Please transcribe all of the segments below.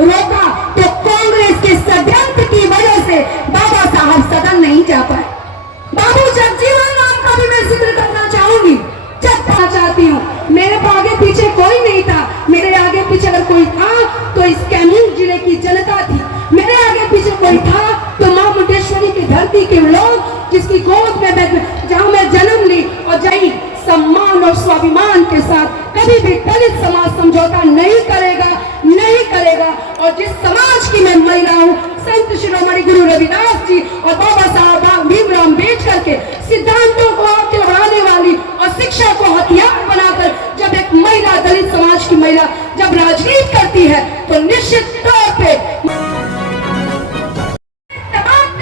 रोका तो कांग्रेस के षड्यंत्र की वजह से बाबा साहब सदन नहीं जा पाए। बाबू जगजीवन राम का भी मैं जिक्र करना चाहूंगी, चाहती हूँ। मेरे आगे पीछे कोई नहीं था, मेरे आगे पीछे अगर कोई था तो इस कैमूर जिले की जनता थी। मेरे आगे पीछे कोई था तो मां मुंडेश्वरी की धरती के लोग, जिसकी गोद में जहां मैं जन्म ली और जही सम्मान और स्वाभिमान के साथ कभी भी दलित समाज समझौता नहीं करेगा, नहीं करेगा। और जिस समाज की मैं महिला हूँ, संत शिरोमणि गुरु रविदास जी और बाबा साहब भीमराव अम्बेडकर के सिद्धांतों को आगे बढ़ाने वाली और शिक्षा को हथियार बनाकर जब एक महिला, दलित समाज की महिला जब राजनीति करती है तो निश्चित तौर पे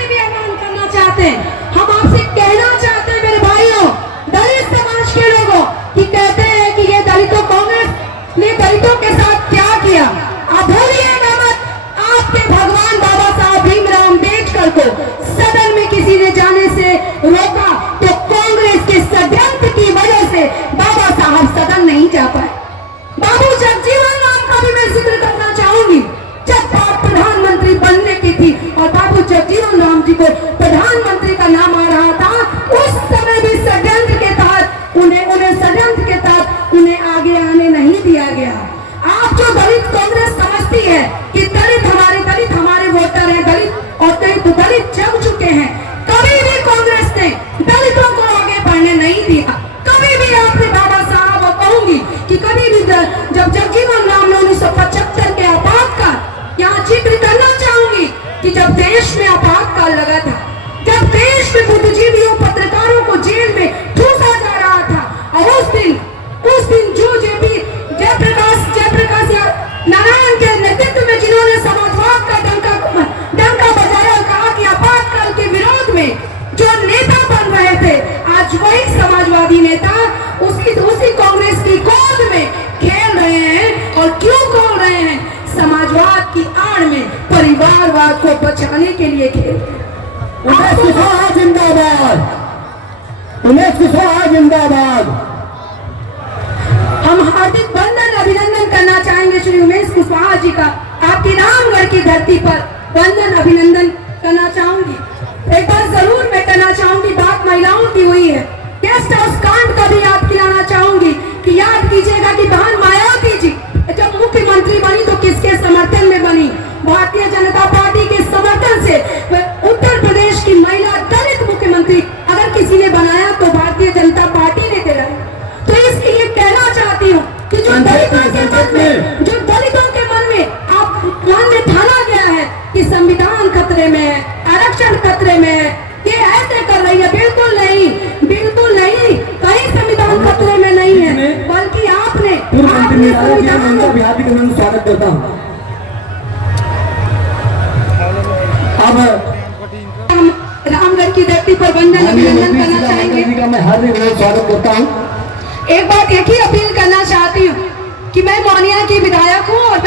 भी ऐलान करना चाहते हैं। हम आपसे कहना चाहते हैं मेरे भाइयों, दलित समाज के लोगों कि कहते हैं कि ये दलितों, कांग्रेस ने दलितों के साथ क्या किया। आप भूलिएगा मत, आपके भगवान बाबा साहब भीमराव अम्बेडकर को सदन में किसी ने जाने से रोका तो कांग्रेस के षड्यंत्र की वजह से बाबा साहब सदन नहीं जा पाए। बाबू जगजीवन राम का भी मैं जिक्र करना चाहूंगी। जब बात प्रधानमंत्री बनने की थी और बाबू जगजीवन राम जी को प्रधानमंत्री का नाम आ रहा था, उस समय भी षड्यंत्र के तहत उन्हें षड्यंत्र के तहत उन्हें आगे आने नहीं दिया गया। आप जो दलित कांग्रेस समझती है कि दलित हमारे वोटर हैं, दलित और दलित जग चुके हैं, कभी भी कांग्रेस ने दलितों को आगे बढ़ने नहीं दिया। कभी भी आपने बाबा साहब, और कहूंगी कि कभी भी जब जगजीवन राम ने 1975 के आपातकाल, यहाँ जिक्र करना चाहूंगी कि जब देश में आपातकाल लगा था, जब देश में बुद्धिजीवियों, पत्रकारों को जेल में ठूसा जा रहा था, और उस दिन जो जयप्रकाश नारायण के नेतृत्व में जिन्होंने समाजवाद का डंका बजाया और कहा कि आपातकाल के विरोध में जो नेता बन रहे थे, आज वही समाजवादी नेता उसी कांग्रेस की गोद में खेल रहे हैं। और क्यों खेल रहे हैं? समाजवाद की आड़ में परिवारवाद को बचाने के लिए खेल रहे हैं। जिंदाबाद, उमेश कुशवाहा जिंदाबाद। हम हार्दिक वंदन अभिनंदन करना चाहेंगे श्री उमेश कुशवाहा जी का। आपकी रामगढ़ की धरती पर वंदन अभिनंदन करना चाहूंगी। एक बार जरूर मैं करना चाहूंगी, बात महिलाओं की हुई है, गेस्ट हाउस कांड का भी याद दिलाना चाहूंगी कि याद कीजिएगा कि बहन मायावती जी जब मुख्यमंत्री बनी तो किसके समर्थन में बनी? भारतीय जनता पार्टी के समर्थन से। उत्तर प्रदेश की महिला दलित मुख्यमंत्री अगर किसी ने बनाया तो भारतीय जनता पार्टी ने दिलाया। तो इसलिए कहना चाहती हूँ कि जो दलितों के मन में ठाना गया है कि संविधान खतरे में है, आरक्षण खतरे में है, ये ऐसे कर रही है, बिल्कुल नहीं, बिल्कुल नहीं, कहीं संविधान खतरे में नहीं है, बल्कि आपने संविधान। स्वागत करता हूँ। अब रामगढ़ की धरती पर वंदन अभिनंदन करना चाहेंगे। मैं हार्दिक स्वागत करता हूँ। एक बात एक ही अपील करना चाहती हूँ कि मैं मोहनिया की विधायक हूँ और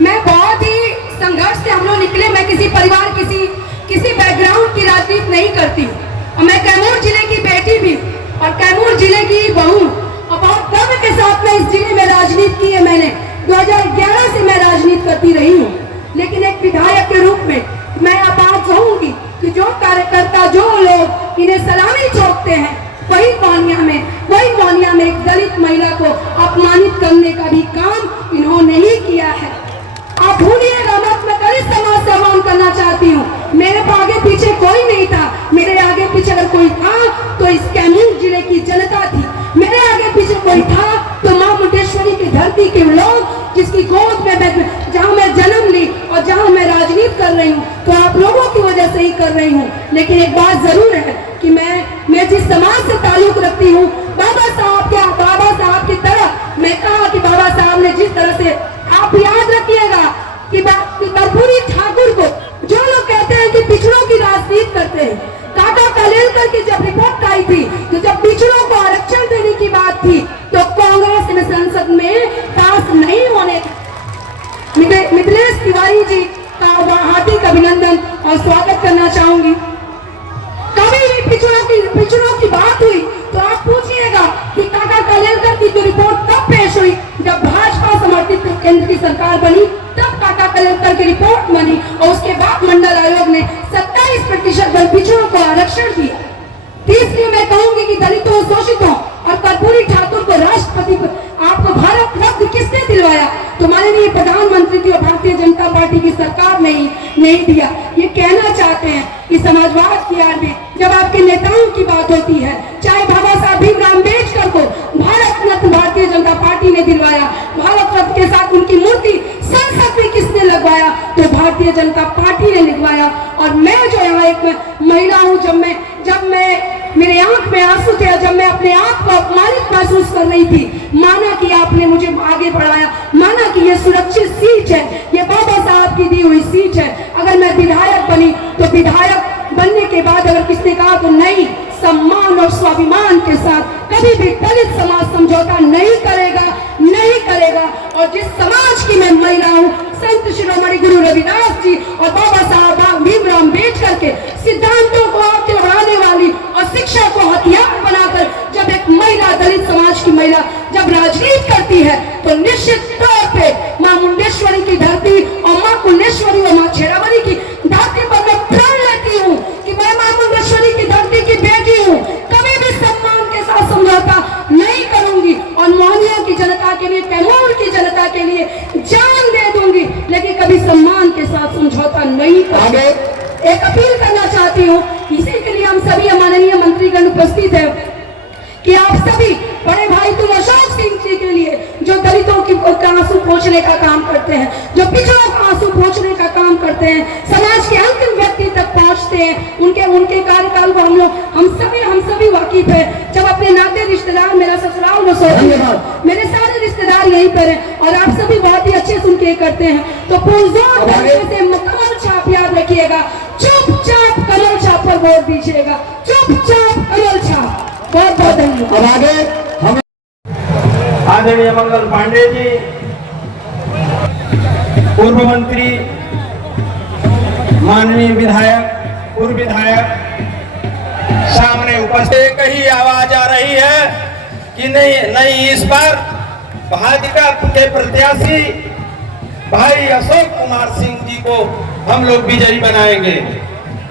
मैं बहुत ही संघर्ष से हम लोग निकले। मैं किसी परिवार, किसी बैकग्राउंड की राजनीति नहीं करती और मैं कैमूर जिले की बेटी भी और कैमूर जिले की बहू और बहुत गर्व के साथ में इस जिले में राजनीति की है। मैंने 2011 से मैं राजनीति करती रही हूँ, लेकिन एक विधायक के रूप में मैं आप बात कहूंगी कि जो कार्यकर्ता, जो लोग इन्हें सलामी ठोकते हैं, वही मोहनिया में एक दलित महिला को अपमानित करने का भी काम इन्होंने ही किया है। आप भूलिएगा मत, मैं दलित समाज से आह्वान करना चाहती हूँ। मेरे आगे पीछे कोई नहीं था, मेरे आगे पीछे अगर कोई था तो इस कैमूर जिले की जनता थी। मेरे आगे पीछे कोई था तो मां मुंडेश्वरी की धरती के लोग, जिसकी गोद में जहां मैं जन्म ली और जहां मैं राजनीति कर रही हूँ, तो आप लोगों की वजह से ही कर रही हूँ। लेकिन एक बात जरूर है कि मैं जिस समाज से ताल्लुक रखती हूँ, बाबा साहब की तरह मैं कहा कि बाबा साहब ने जिस तरह से, आप याद रखिएगा कि कर्पूरी ठाकुर को जो लोग कहते हैं कि पिछड़ों की राजनीति करते हैं, काका कलेलकर की जब रिपोर्ट आई थी तो जब पिछड़ों को आरक्षण देने की बात थी तो कांग्रेस ने संसद में पास नहीं होने। मिथिलेश तिवारी जी का हार्दिक अभिनंदन और स्वागत करना चाहूंगी। कभी भी पिछड़ों की बात हुई तो आप पूछिएगा कि काका कलेलकर की जो रिपोर्ट कब पेश हुई, जब भाजपा समर्थित केंद्र की सरकार बनी, तब काका कलेक्टर की रिपोर्ट बनी और उसके बाद मंडल आयोग ने 27% दलित पिछड़ों को आरक्षण दिया। तीसरी मैं कहूंगी कि दलितों, शोषितों और कर्पूरी ठाकुर को राष्ट्रपति आपको भारत रत्न किसने दिलवाया? तो माननीय प्रधानमंत्री की और भारतीय जनता पार्टी की सरकार ने ही नहीं दिया। ये कहना चाहते हैं कि समाजवाद की आड़ में जब आपके नेताओं की बात होती है, चाहे बाबा साहब भीमराव अम्बेडकर को भारत रत्न भारतीय जनता पार्टी ने दिलवाया, भारत रत्न के साथ उनकी मूर्ति संसद में किसने लगवाया? तो भारतीय जनता पार्टी ने लगवाया। और मैं जो यहाँ एक महिला हूँ, जब मैं मेरे आंख में आंसू थे, जब मैं अपने आप को अपमानित महसूस कर रही थी, माना कि आपने मुझे आगे बढ़ाया, माना कि ये सुरक्षित सीट है, ये बाबा साहब की दी हुई सीट है। अगर मैं विधायक बनी तो विधायक बनने के बाद अगर किसने कहा तो नहीं, सम्मान और स्वाभिमान के साथ कभी भी दलित समाज समझौता नहीं करेगा, नहीं करेगा। और जिस समाज की मैं महिला हूँ, संत शिरोमणि गुरु रविदास जी और बाबा साहब भीमराव अम्बेडकर के सिद्धांतों को आगे बढ़ाने वाली और शिक्षा को हथियार बनाकर जब एक महिला, दलित समाज की महिला जब राजनीति करती है तो निश्चित तौर पे मां मुंडेश्वरी की धरती और मां कुंडेश्वरी और मां छेरावरी की धरती पर मैं प्रण लेती हूँ कि मैं मां मुंडेश्वरी की धरती की बेटी हूँ, कभी भी सम्मान के साथ समझौता नहीं करूंगी और मोहनिया की जनता के लिए, कैमूर की जनता के लिए जान दे दूंगी, लेकिन कभी सम्मान के साथ समझौता नहीं करूंगी। एक अपील करना चाहती हूँ, इसी के लिए हम सभी माननीय मंत्रीगण उपस्थित है कि आप सभी बड़े भाई तुम अशोक सिंह जी के लिए जो दलितों की आंसू पोंछने का काम करते हैं, जो पिछड़ों का आंसू पोंछने का काम करते हैं, समाज के अंतिम व्यक्ति तक पहुंचते हैं, उनके कार्यकाल को हम सभी वाकिफ है। जब अपने नाते रिश्तेदार, मेरा ससुराल मेरे सारे रिश्तेदार यहीं पर हैं और आप सभी बहुत ही अच्छे सुन के करते हैं, तो पुरजोर तरीके से मुकम्मल छाप याद रखिएगा, चुपचाप कमल छाप पर वोट दीजिएगा, चुपचाप कमल छाप। बहुत बहुत धन्यवाद। अब आगे हम आदरणीय मंगल पांडे जी, पूर्व मंत्री, माननीय विधायक, पूर्व विधायक सामने उपस्थित, कही आवाज आ रही है कि नहीं इस बार भाजपा के प्रत्याशी भाई अशोक कुमार सिंह जी को हम लोग विजयी बनाएंगे।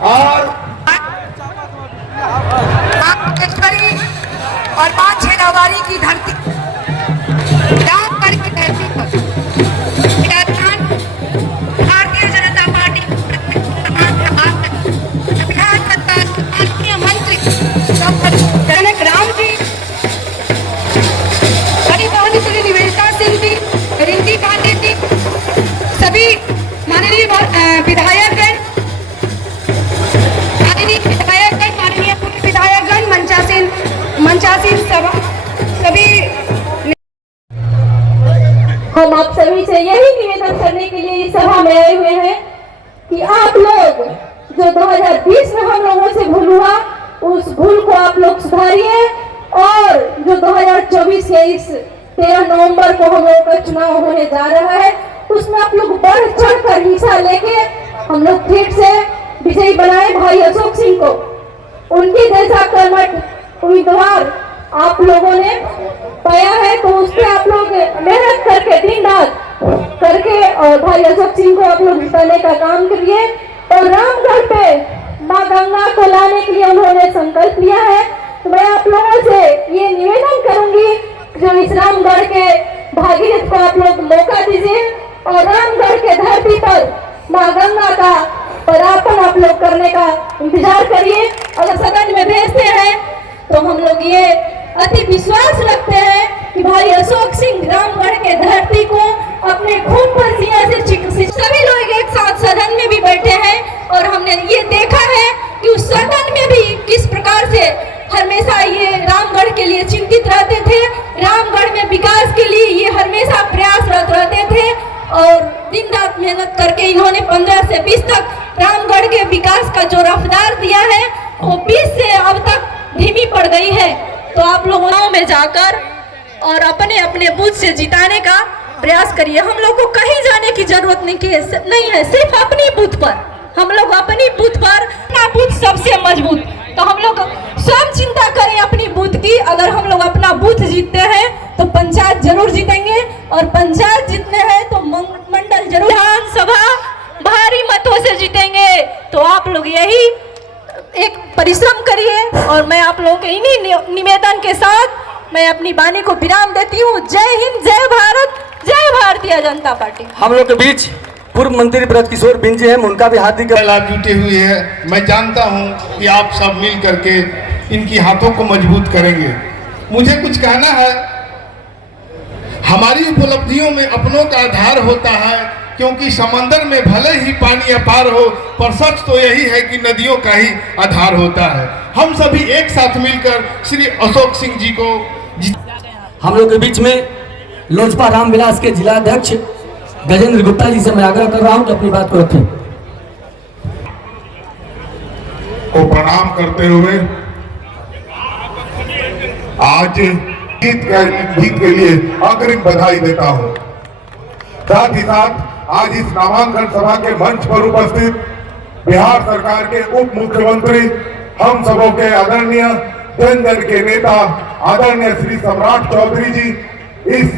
और और मां छेरावारी की धरती, रामगढ़ की धरती पर भारतीय जनता पार्टी मंत्री जनक राम जी, परिवहन श्री निवेदिता सिंह जी, रिंकी गांधी जी, सभी माननीय विधायकगण, माननीय पूर्व विधायकगण, मंचासीन सभा, सभी हम आप सभी से यही निवेदन करने के लिए इस सभा में आए हुए हैं कि आप लोग जो 2020 में हम लोगों से भूल हुआ, उस भूल को आप लोग सुधारिए और जो 2024 के इस 13 नवंबर को हम लोगों का चुनाव होने जा रहा है, उसमें आप लोग बढ़ चढ़ कर हिस्सा लेके हम लोग फिर से विजयी बनाए भाई अशोक सिंह को। उनके जैसा कर्मठ उम्मीदवार आप लोगों ने पाया है, तो उस पर आप लोग मेहनत करके दिन रात करके और भाई अशोक सिंह को आप लोग जिताने का काम करिए। और रामगढ़ पे माँ गंगा को लाने के लिए उन्होंने संकल्प लिया है, तो मैं आप लोगों से ये निवेदन करूंगी जो इस रामगढ़ के भागीरथ को आप लोग मौका दीजिए और रामगढ़ के धरती पर माँ गंगा का पदार्पण आप लोग करने का इंतजार करिए। अगर सदन में भेजते हैं तो हम लोग ये अति विश्वास रखते हैं कि भाई अशोक सिंह रामगढ़ के धरती को अपने खून पसीने से सभी लोग एक साथ सदन में भी बैठे हैं और हमने ये देखा है कि उस सदन में भी किस प्रकार से हमेशा ये रामगढ़ के लिए चिंतित रहते थे, रामगढ़ में विकास के लिए ये हमेशा प्रयासरत रहते थे और दिन रात मेहनत करके इन्होंने 15 से 20 तक रामगढ़ के विकास का जो रफ्तार दिया है वो 20 से अब तक धीमी पड़ गई है। तो आप लोगों में जाकर और अपने अपने बूथ से जिताने का प्रयास करिए। हम लोग को कहीं जाने की जरूरत नहीं है, सिर्फ अपनी बूथ पर, हम लोग अपनी बूथ पर, अपना बूथ सबसे मजबूत। तो हम लोग सब चिंता करें अपनी बूथ की। अगर हम लोग अपना बूथ जीतते हैं तो पंचायत जरूर जीतेंगे और पंचायत जीतने हैं तो मंडल जरूर। विधानसभा भारी मतों से जीतेंगे। तो आप लोग यही एक परिश्रम करिए और मैं आप लोगों के इन्हीं निवेदन के साथ मैं अपनी वाणी को विराम देती हूँ। जय हिंद, जय भारत, जय भारतीय जनता पार्टी। हम लोग के बीच पूर्व मंत्री ब्रजकिशोर बिंद जी हैं, उनका भी हार्दिक लाभ जुटे हुए हैं। मैं जानता हूं कि आप सब मिल करके इनकी हाथों को मजबूत करेंगे। मुझे कुछ कहना है, हमारी उपलब्धियों में अपनों का आधार होता है, क्योंकि समंदर में भले ही पानी अपार हो, पर सच तो यही है कि नदियों का ही आधार होता है। हम सभी एक साथ मिलकर श्री अशोक सिंह जी को हम लोग के बीच में लोजपा रामविलास के जिलाध्यक्ष गजेंद्र गुप्ता जी से मैं आग्रह कर रहा हूं कि अपनी बात को रखें। को प्रणाम करते हुए आज जीत के लिए अग्रिम बधाई देता हूं। साथ ही साथ आज इस नामांकन सभा के मंच पर उपस्थित बिहार सरकार के उप मुख्यमंत्री, हम सबों के आदरणीय जन जन के नेता आदरणीय श्री सम्राट चौधरी जी, इस